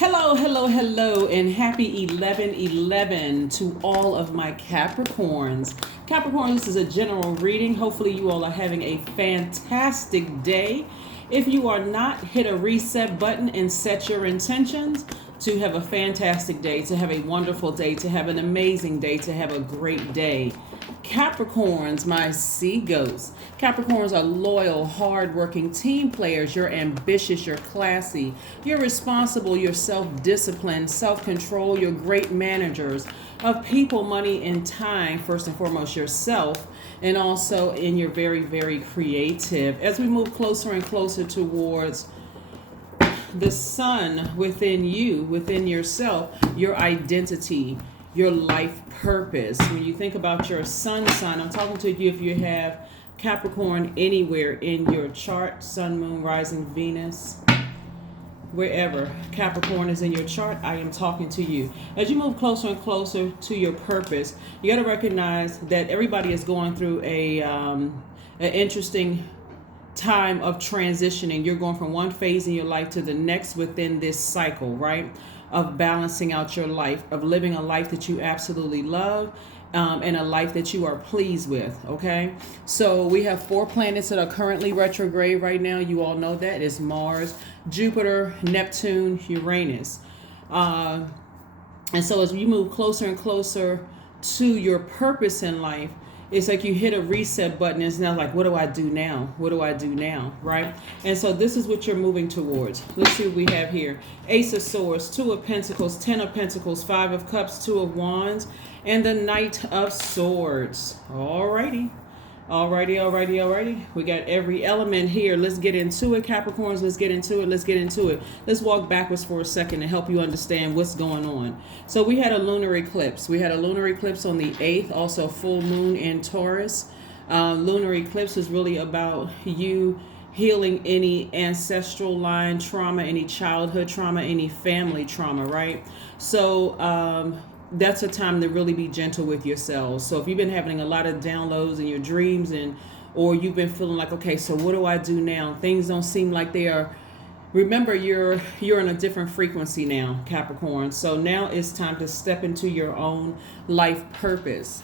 Hello, hello, hello, and happy 11/11 to all of my Capricorns. Capricorn, this is a general reading. Hopefully, you all are having a fantastic day. If you are not, hit a reset button and set your intentions to have a fantastic day, to have a wonderful day, to have an amazing day, to have a great day. Capricorns, my sea ghosts. Capricorns are loyal, hardworking team players. You're ambitious, you're classy, you're responsible, you're self-disciplined, self-control, you're great managers of people, money, and time. First and foremost, yourself, and also in you're very, very creative. As we move closer and closer towards the sun within you, within yourself, your identity, your life purpose. When you think about your sun sign, I'm talking to you if you have Capricorn anywhere in your chart, sun, moon, rising, Venus, wherever Capricorn is in your chart, I am talking to you. As you move closer and closer to your purpose, you got to recognize that everybody is going through an interesting time of transitioning. You're going from one phase in your life to the next within this cycle, right? Of balancing out your life, of living a life that you absolutely love, and a life that you are pleased with. Okay, so we have 4 planets that are currently retrograde right now. You all know that is Mars, Jupiter, Neptune, Uranus, and so as you move closer and closer to your purpose in life, it's like you hit a reset button. It's now like, what do I do now? What do I do now? Right? And so this is what you're moving towards. Let's see what we have here. Ace of Swords, 2 of Pentacles, 10 of Pentacles, 5 of Cups, 2 of Wands, and the Knight of Swords. Alrighty. Alrighty. We got every element here. Let's get into it, Capricorns. Let's get into it. Let's walk backwards for a second to help you understand what's going on. So we had a lunar eclipse. We had a lunar eclipse on the 8th, also full moon in Taurus. Lunar eclipse is really about you healing any ancestral line trauma, any childhood trauma, any family trauma, right? So that's a time to really be gentle with yourselves. So if you've been having a lot of downloads in your dreams, or you've been feeling like, okay, so what do I do now? Things don't seem like they are. Remember, you're in a different frequency now, Capricorn. So now it's time to step into your own life purpose.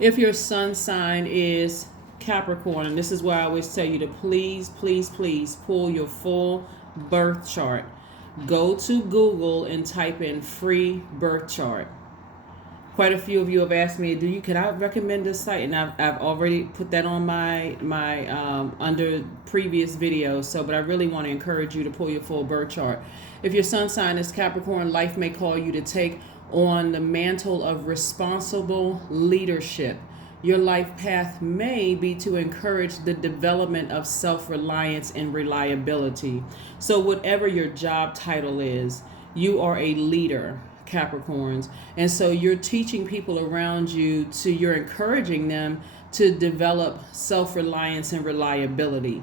If your sun sign is Capricorn, and this is why I always tell you to please pull your full birth chart. Go to Google and type in free birth chart. Quite a few of you have asked me, could I recommend this site? And I've already put that on my under previous videos. So, but I really want to encourage you to pull your full birth chart. If your sun sign is Capricorn, life may call you to take on the mantle of responsible leadership. Your life path may be to encourage the development of self-reliance and reliability. So whatever your job title is, you are a leader, Capricorns. And so you're teaching people around you you're encouraging them to develop self-reliance and reliability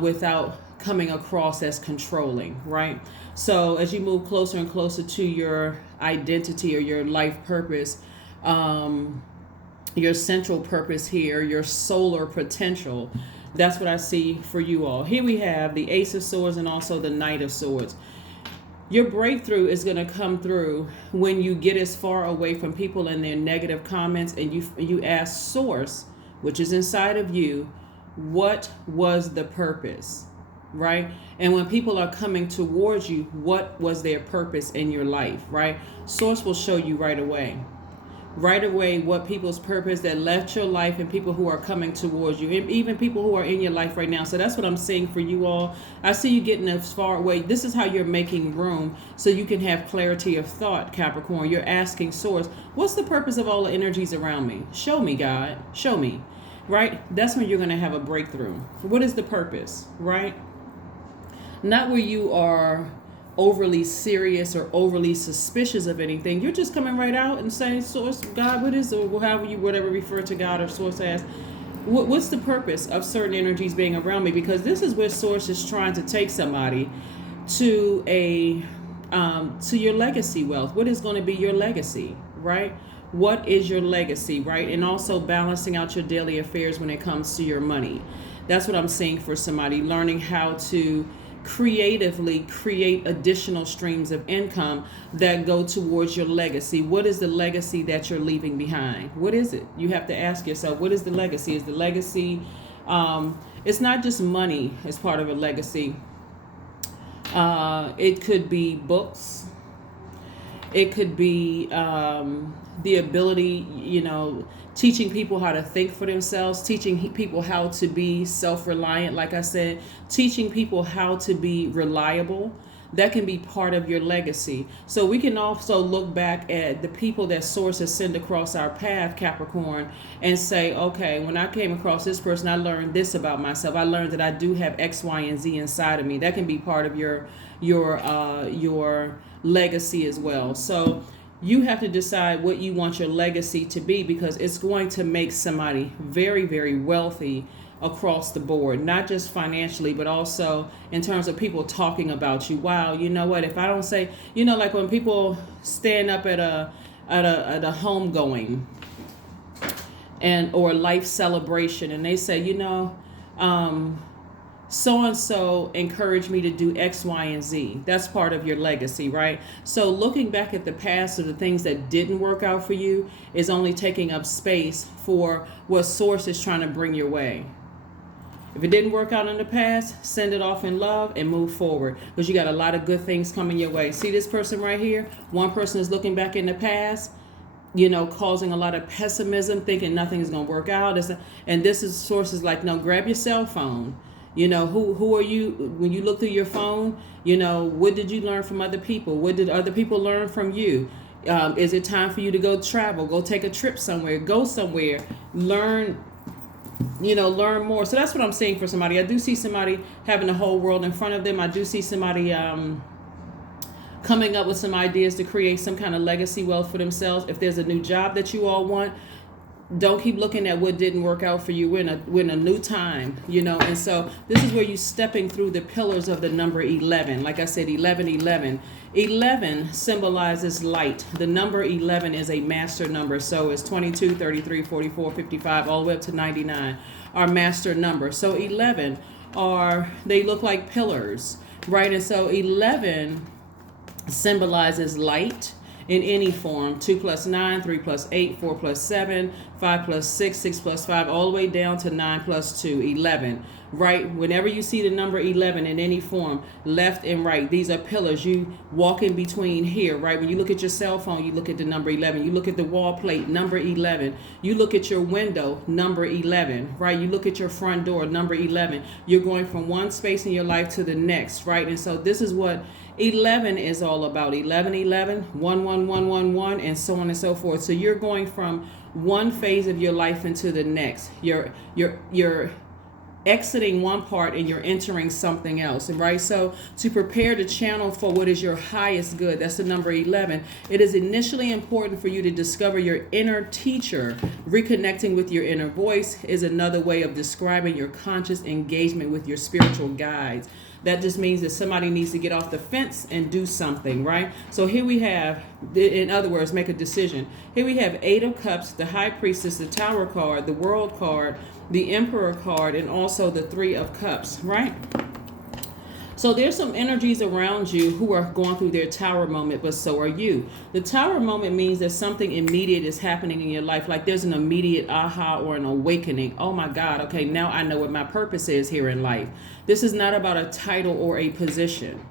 without coming across as controlling, right? So as you move closer and closer to your identity or your life purpose, your central purpose here, your solar potential. That's what I see for you all. Here we have the Ace of Swords and also the Knight of Swords. Your breakthrough is going to come through when you get as far away from people and their negative comments, and you ask Source, which is inside of you, what was the purpose, right? And when people are coming towards you, what was their purpose in your life, right? Source will show you right away what people's purpose that left your life, and people who are coming towards you, and even people who are in your life right now. So that's what I'm seeing for you all. I see you getting as far away. This is how you're making room so you can have clarity of thought, Capricorn. You're asking Source, what's the purpose of all the energies around me? Show me, God. Show me, right? That's when you're going to have a breakthrough. What is the purpose, right? Not where you are overly serious or overly suspicious of anything. You're just coming right out and saying, Source, God, what is, or however you whatever refer to God or Source as, what's the purpose of certain energies being around me? Because this is where Source is trying to take somebody to your legacy wealth. What is going to be your legacy, right? What is your legacy, right? And also balancing out your daily affairs when it comes to your money. That's what I'm seeing for somebody, learning how to creatively create additional streams of income that go towards your legacy. What is the legacy that you're leaving behind? What is it? You have to ask yourself, what is the legacy? Is the legacy, it's not just money as part of a legacy. It could be books. It could be the ability, teaching people how to think for themselves, teaching people how to be self-reliant, like I said, teaching people how to be reliable. That can be part of your legacy. So we can also look back at the people that sources send across our path, Capricorn, and say, okay, when I came across this person, I learned this about myself. I learned that I do have X, Y, and Z inside of me. That can be part of your legacy as well. So you have to decide what you want your legacy to be, because it's going to make somebody very, very wealthy across the board, not just financially, but also in terms of people talking about you. Wow, you know what? If I don't say, like when people stand up at a homegoing or life celebration, and they say, so-and-so encouraged me to do X, Y, and Z. That's part of your legacy, right? So looking back at the past of the things that didn't work out for you is only taking up space for what source is trying to bring your way. If it didn't work out in the past, send it off in love and move forward, because you got a lot of good things coming your way. See this person right here? One person is looking back in the past, causing a lot of pessimism, thinking nothing is going to work out. And this is sources like, no, grab your cell phone. Who are you when you look through your phone? What did you learn from other people? What did other people learn from you? Is it time for you to go travel, go take a trip somewhere, go somewhere, learn more? So that's what I'm saying for somebody. I do see somebody having the whole world in front of them. I do see somebody coming up with some ideas to create some kind of legacy wealth for themselves. If there's a new job that you all want, don't keep looking at what didn't work out for you. We're in a new time, and so this is where you're stepping through the pillars of the number 11. Like I said, 11. 11 symbolizes light. The number 11 is a master number. So it's 22, 33, 44, 55, all the way up to 99 are master numbers. So 11 they look like pillars, right? And so 11 symbolizes light in any form. 2 plus 9, 3 plus 8, 4 plus 7, 5 plus 6, 6 plus 5, all the way down to 9 plus 2, 11. Right? Whenever you see the number 11 in any form, left and right, these are pillars. You walk in between here, right? When you look at your cell phone, you look at the number 11. You look at the wall plate, number 11. You look at your window, number 11, right? You look at your front door, number 11. You're going from one space in your life to the next, right? And so this is what 11 is all about. 11, 11, 1, 1, 1, 1, 1, and so on and so forth. So you're going from one phase of your life into the next. You're exiting one part and you're entering something else, right? So to prepare the channel for what is your highest good, that's the number 11. It is initially important for you to discover your inner teacher. Reconnecting with your inner voice is another way of describing your conscious engagement with your spiritual guides. That just means that somebody needs to get off the fence and do something, right? So here we have, in other words, make a decision. Here we have 8 of Cups, the High Priestess, the Tower card, the World card, the Emperor card, and also the 3 of Cups, right? So there's some energies around you who are going through their Tower moment, but so are you. The Tower moment means that something immediate is happening in your life, like there's an immediate aha or an awakening. Oh my God, okay, now I know what my purpose is here in life. This is not about a title or a position.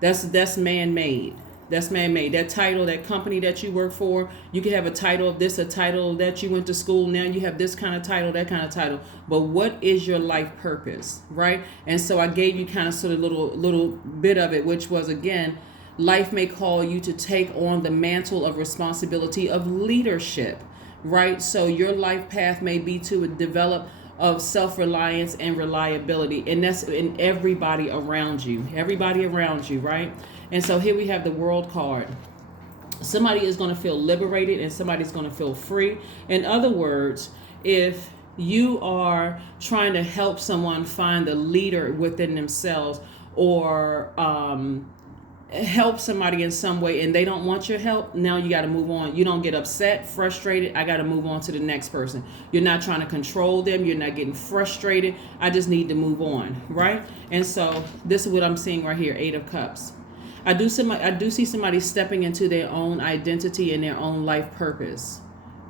That's man-made. That's man-made. That title, that company that you work for, you can have a title of this, a title that you went to school. Now you have this kind of title, that kind of title. But what is your life purpose, right? And so I gave you kind of sort of little bit of it, which was, again, life may call you to take on the mantle of responsibility of leadership, right? So your life path may be to develop of self-reliance and reliability. And that's in everybody around you, right? And so here we have the World card. Somebody is going to feel liberated and somebody's going to feel free. In other words, if you are trying to help someone find the leader within themselves, or help somebody in some way and they don't want your help, now you got to move on. You don't get upset, frustrated. I got to move on to the next person. You're not trying to control them. You're not getting frustrated. I just need to move on, right? And so this is what I'm seeing right here, 8 of Cups. I do see somebody stepping into their own identity and their own life purpose.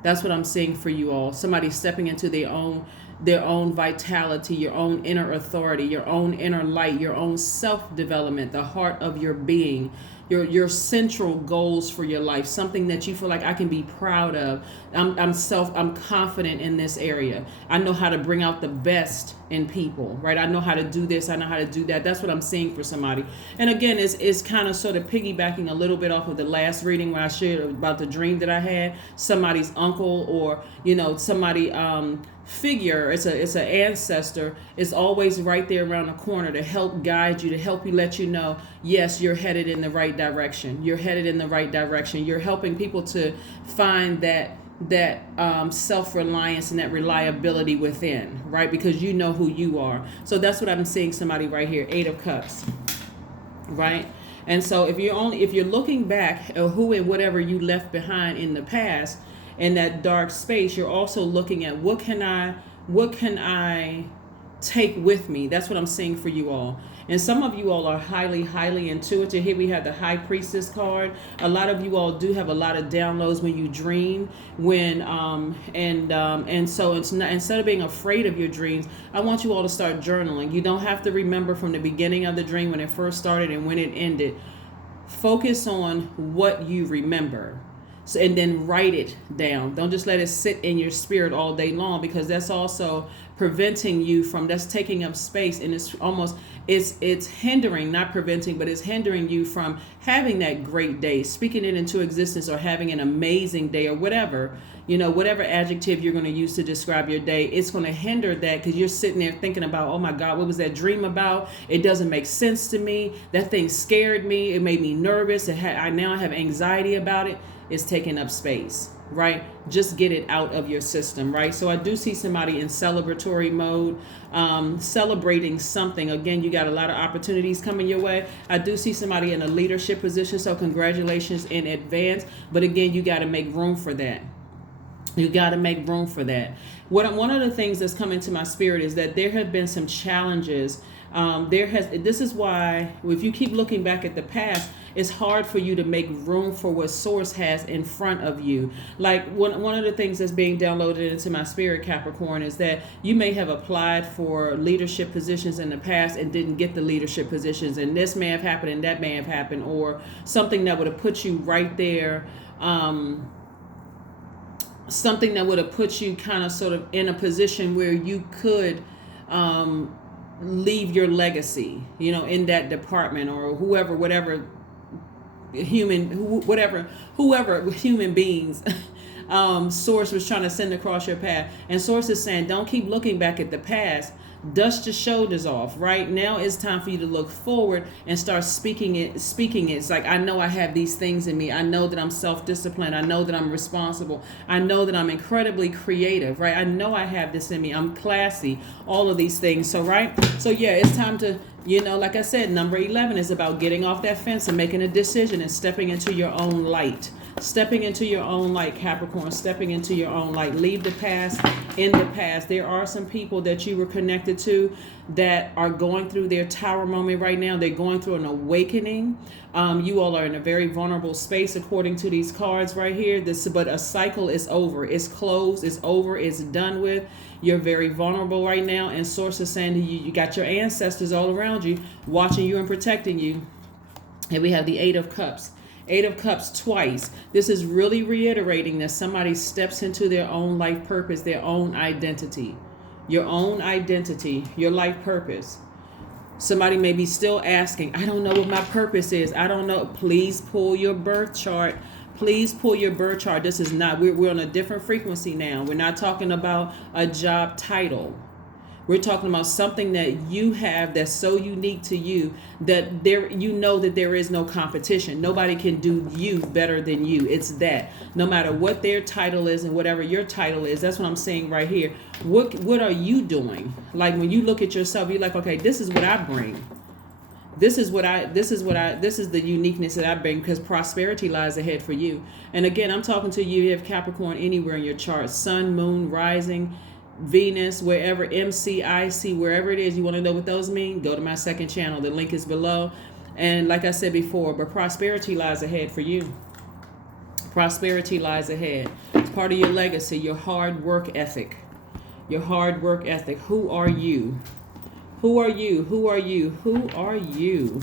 That's what I'm seeing for you all. Somebody stepping into their own vitality, your own inner authority, your own inner light, your own self-development, the heart of your being, your central goals for your life, something that you feel like I can be proud of. I'm confident in this area. I know how to bring out the best in people, right? I know how to do this. I know how to do that. That's what I'm seeing for somebody. And again, it's kind of sort of piggybacking a little bit off of the last reading where I shared about the dream that I had. Somebody's uncle or, somebody, figure, it's an ancestor, is always right there around the corner to help guide you, to help you, let you know, yes, you're headed in the right direction. You're headed in the right direction. You're helping people to find that self-reliance and that reliability within, right? Because you know who you are. So that's what I'm seeing somebody right here, 8 of Cups, right? And so if you're looking back at who and whatever you left behind in the past, in that dark space, you're also looking at what can I take with me. That's what I'm seeing for you all. And some of you all are highly intuitive. Here we have the High Priestess card. A lot of you all do have a lot of downloads when you dream. And so it's not, instead of being afraid of your dreams, I want you all to start journaling. You don't have to remember from the beginning of the dream when it first started and when it ended. Focus on what you remember. So, and then write it down. Don't just let it sit in your spirit all day long, because that's also preventing you from, that's taking up space, and it's hindering, not preventing, but it's hindering you from having that great day, speaking it into existence, or having an amazing day, or whatever adjective you're going to use to describe your day. It's going to hinder that because you're sitting there thinking about, oh my God, what was that dream about? It doesn't make sense to me. That thing scared me. It made me nervous. I now have anxiety about it. It's taking up space, right? Just get it out of your system, right? So I do see somebody in celebratory mode, celebrating something. Again, you got a lot of opportunities coming your way. I do see somebody in a leadership position, so congratulations in advance. But again, you got to make room for that. You got to make room for that. One of the things that's come into my spirit is that there have been some challenges. This is why, if you keep looking back at the past, it's hard for you to make room for what Source has in front of you. Like one of the things that's being downloaded into my spirit, Capricorn, is that you may have applied for leadership positions in the past and didn't get the leadership positions, and this may have happened and that may have happened, or something that would have put you right there. Something that would have put you kind of sort of in a position where you could leave your legacy, in that department, or whoever human beings Source was trying to send across your path. And Source is saying, don't keep looking back at the past. Dust your shoulders off. Right now it's time for you to look forward and start speaking it. It's like, I know I have these things in me. I know that I'm self-disciplined. I know that I'm responsible. I know that I'm incredibly creative, right? I know I have this in me. I'm classy, all of these things. So yeah, it's time to, like I said, number 11 is about getting off that fence and making a decision and stepping into your own light. Stepping into your own light, Capricorn, stepping into your own light. Leave the past in the past. There are some people that you were connected to that are going through their tower moment right now. They're going through an awakening. You all are in a very vulnerable space according to these cards right here. But a cycle is over. It's closed. It's over. It's done with. You're very vulnerable right now. And Source is saying to you, you got your ancestors all around you, watching you and protecting you. And we have the 8 of Cups. 8 of Cups twice. This is really reiterating that somebody steps into their own life purpose, their own identity. Your own identity, your life purpose. Somebody may be still asking, I don't know what my purpose is. I don't know. Please pull your birth chart. Please pull your birth chart. This is not, we're on a different frequency now. We're not talking about a job title. We're talking about something that you have that's so unique to you that that there is no competition. Nobody can do you better than you. It's that. No matter what their title is and whatever your title is, that's what I'm saying right here. What are you doing? Like when you look at yourself, you're like, okay, this is what I bring. This is the uniqueness that I bring, because prosperity lies ahead for you. And again, I'm talking to you. You have Capricorn anywhere in your chart, sun, moon, rising, Venus, wherever, MCIC, wherever it is. You want to know what those mean? Go to my second channel. The link is below. And like I said before, but prosperity lies ahead for you. Prosperity lies ahead. It's part of your legacy, your hard work ethic. Your hard work ethic. Who are you? Who are you? Who are you? Who are you?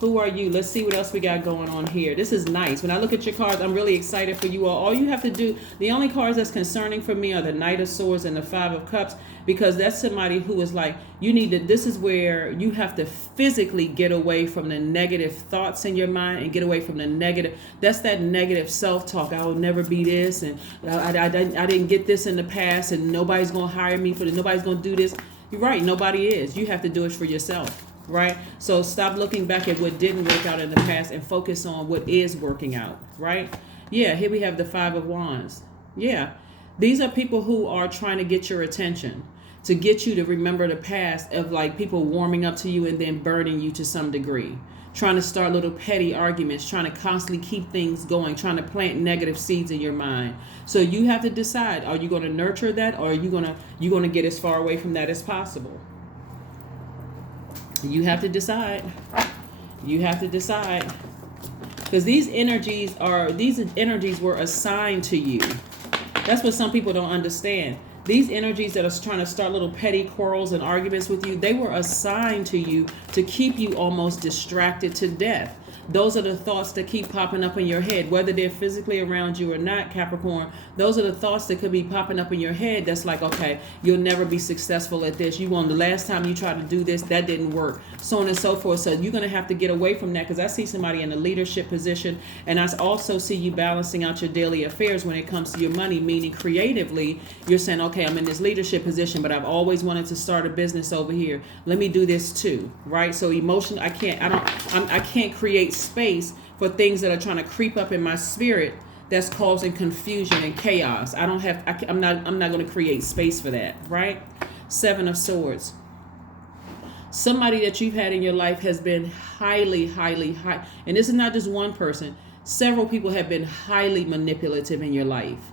Who are you? Let's see what else we got going on here. This is nice. When I look at your cards, I'm really excited for you all. All you have to do, the only cards that's concerning for me are the Knight of Swords and the Five of Cups, because that's somebody who is like, you need to, this is where you have to physically get away from the negative thoughts in your mind and get away from the negative. That's that negative self-talk. I will never be this, and I didn't get this in the past, and nobody's going to hire me for this. Nobody's going to do this. You're right. Nobody is. You have to do it for yourself. Right? So stop looking back at what didn't work out in the past and focus on what is working out. Right? Yeah, here we have the Five of Wands. Yeah. These are people who are trying to get your attention, to get you to remember the past of like people warming up to you and then burning you to some degree. Trying to start little petty arguments, trying to constantly keep things going, trying to plant negative seeds in your mind. So you have to decide, are you going to nurture that, or are you going to get as far away from that as possible? You have to decide. You have to decide. Because these energies were assigned to you. That's what some people don't understand. These energies that are trying to start little petty quarrels and arguments with you, they were assigned to you to keep you almost distracted to death. Those are the thoughts that keep popping up in your head, whether they're physically around you or not, Capricorn. Those are the thoughts that could be popping up in your head. That's like, okay, you'll never be successful at this. You won the last time you tried to do this, that didn't work, so on and so forth. So you're going to have to get away from that, because I see somebody in a leadership position, and I also see you balancing out your daily affairs when it comes to your money, meaning creatively, you're saying, okay, I'm in this leadership position, but I've always wanted to start a business over here. Let me do this too, right? So emotion, I can't create space for things that are trying to creep up in my spirit that's causing confusion and chaos. I'm not going to create space for that, right? Seven of Swords. Somebody that you've had in your life has been highly, and this is not just one person. Several people have been highly manipulative in your life.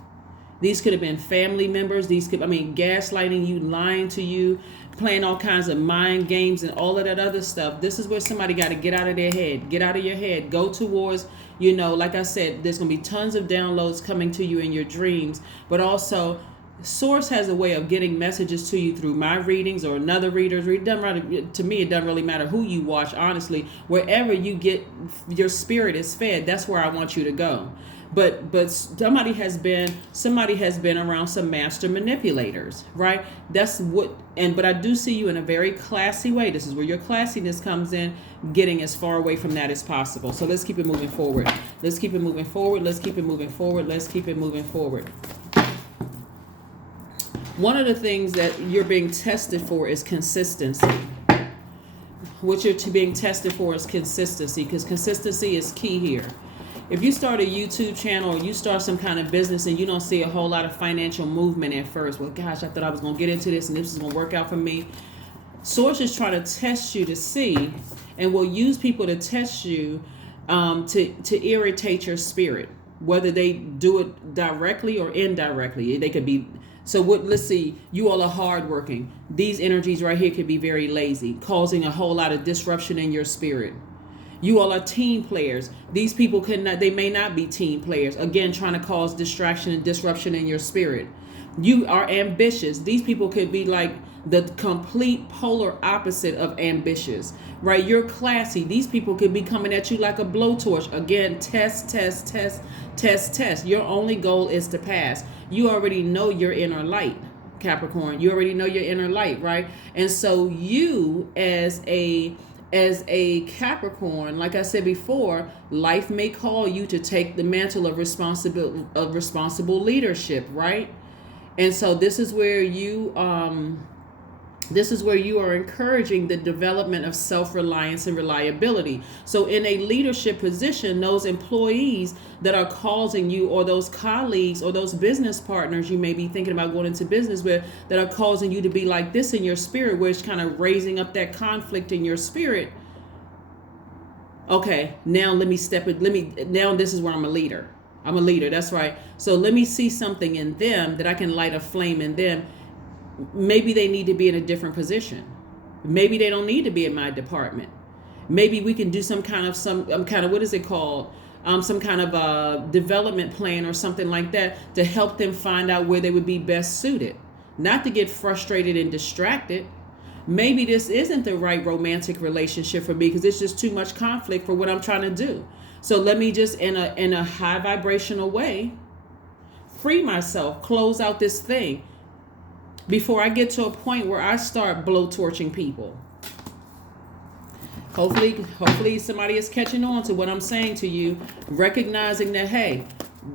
These could have been family members. Gaslighting you, lying to you, playing all kinds of mind games and all of that other stuff. This is where somebody got to get out of their head. Get out of your head. Go towards, like I said, there's going to be tons of downloads coming to you in your dreams. But also, Source has a way of getting messages to you through my readings or another reader's reading. To me, it doesn't really matter who you watch, honestly. Wherever you get your spirit is fed, that's where I want you to go. But somebody has been around some master manipulators, right? But I do see you in a very classy way. This is where your classiness comes in, getting as far away from that as possible. So let's keep it moving forward. Let's keep it moving forward. Let's keep it moving forward. Let's keep it moving forward. One of the things that you're being tested for is consistency. What you're being tested for is consistency, because consistency is key here. If you start a YouTube channel or you start some kind of business and you don't see a whole lot of financial movement at first, well, gosh, I thought I was going to get into this and this is going to work out for me. Source is trying to test you to see, and will use people to test you to irritate your spirit, whether they do it directly or indirectly. They could be. So let's see, you all are hardworking. These energies right here could be very lazy, causing a whole lot of disruption in your spirit. You all are team players. These people they may not be team players. Again, trying to cause distraction and disruption in your spirit. You are ambitious. These people could be like the complete polar opposite of ambitious, right? You're classy. These people could be coming at you like a blowtorch. Again, test. Your only goal is to pass. You already know your inner light, Capricorn. You already know your inner light, right? And so you as a Capricorn, like I said before, life may call you to take the mantle of responsible leadership, right? And so this is where you are encouraging the development of self-reliance and reliability. So in a leadership position, those employees that are causing you, or those colleagues or those business partners you may be thinking about going into business with, that are causing you to be like this in your spirit, where it's kind of raising up that conflict in your spirit, Okay, now let me step it. Now this is where I'm a leader. I'm a leader. That's right. So let me see something in them that I can light a flame in them. Maybe they need to be in a different position. Maybe they don't need to be in my department. Maybe we can do some kind of what is it called? Some kind of a development plan or something like that to help them find out where they would be best suited. Not to get frustrated and distracted. Maybe this isn't the right romantic relationship for me because it's just too much conflict for what I'm trying to do. So let me just in a high vibrational way free myself, close out this thing before I get to a point where I start blowtorching people. Hopefully somebody is catching on to what I'm saying to you, recognizing that, hey,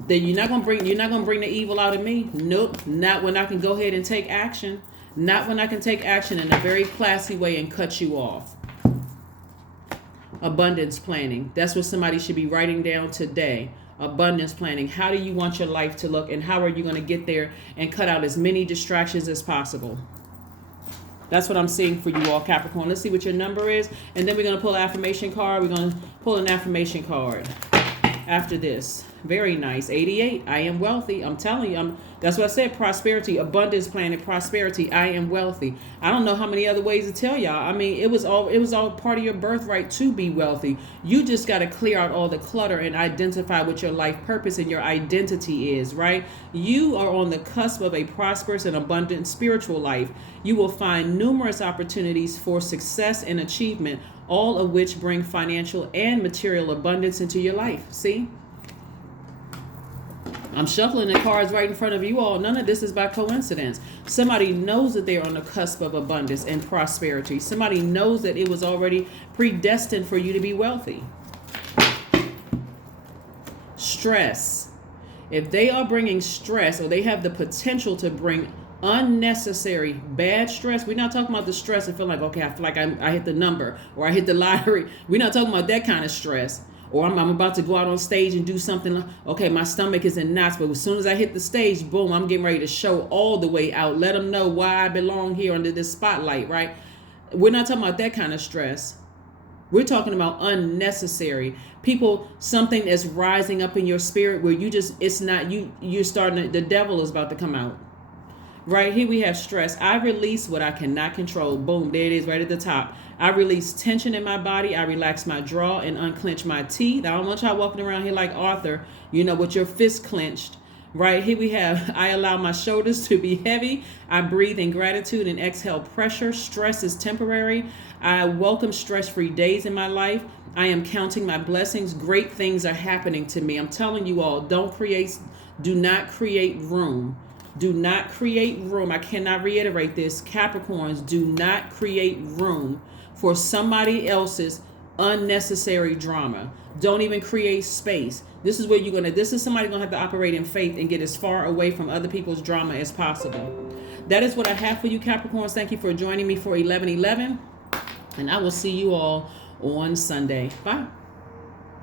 that you're not gonna bring the evil out of me. Nope, not when I can go ahead and take action. Not when I can take action in a very classy way and cut you off. Abundance planning. That's what somebody should be writing down today. Abundance planning. How do you want your life to look, and how are you going to get there and cut out as many distractions as possible? That's what I'm seeing for you all, Capricorn. Let's see what your number is, and then we're going to pull an affirmation card. We're going to pull an affirmation card after this. Very nice. 88. I am wealthy. I'm telling you. That's what I said. Prosperity, abundance planning, prosperity. I am wealthy. I don't know how many other ways to tell y'all. I mean, it was all part of your birthright to be wealthy. You just got to clear out all the clutter and identify what your life purpose and your identity is, right? You are on the cusp of a prosperous and abundant spiritual life. You will find numerous opportunities for success and achievement, all of which bring financial and material abundance into your life. See? I'm shuffling the cards right in front of you all. None of this is by coincidence. Somebody knows that they're on the cusp of abundance and prosperity. Somebody knows that it was already predestined for you to be wealthy. Stress. If they are bringing stress, or they have the potential to bring unnecessary bad stress, we're not talking about the stress and feel like, okay, I feel like I hit the number or I hit the lottery. We're not talking about that kind of stress. Or I'm about to go out on stage and do something. Okay, my stomach is in knots, but as soon as I hit the stage, boom, I'm getting ready to show all the way out. Let them know why I belong here under this spotlight, right? We're not talking about that kind of stress. We're talking about unnecessary. People, something that's rising up in your spirit where you're starting, the devil is about to come out. Right here we have stress. I release what I cannot control. Boom, there it is right at the top. I release tension in my body. I relax my jaw and unclench my teeth. I don't want y'all walking around here like Arthur, with your fist clenched. Right here we have, I allow my shoulders to be heavy. I breathe in gratitude and exhale pressure. Stress is temporary. I welcome stress-free days in my life. I am counting my blessings. Great things are happening to me. I'm telling you all, do not create room. Do not create room. I cannot reiterate this. Capricorns, do not create room for somebody else's unnecessary drama. Don't even create space. This is somebody gonna have to operate in faith and get as far away from other people's drama as possible. That is what I have for you, Capricorns. Thank you for joining me for 11/11, and I will see you all on Sunday. Bye.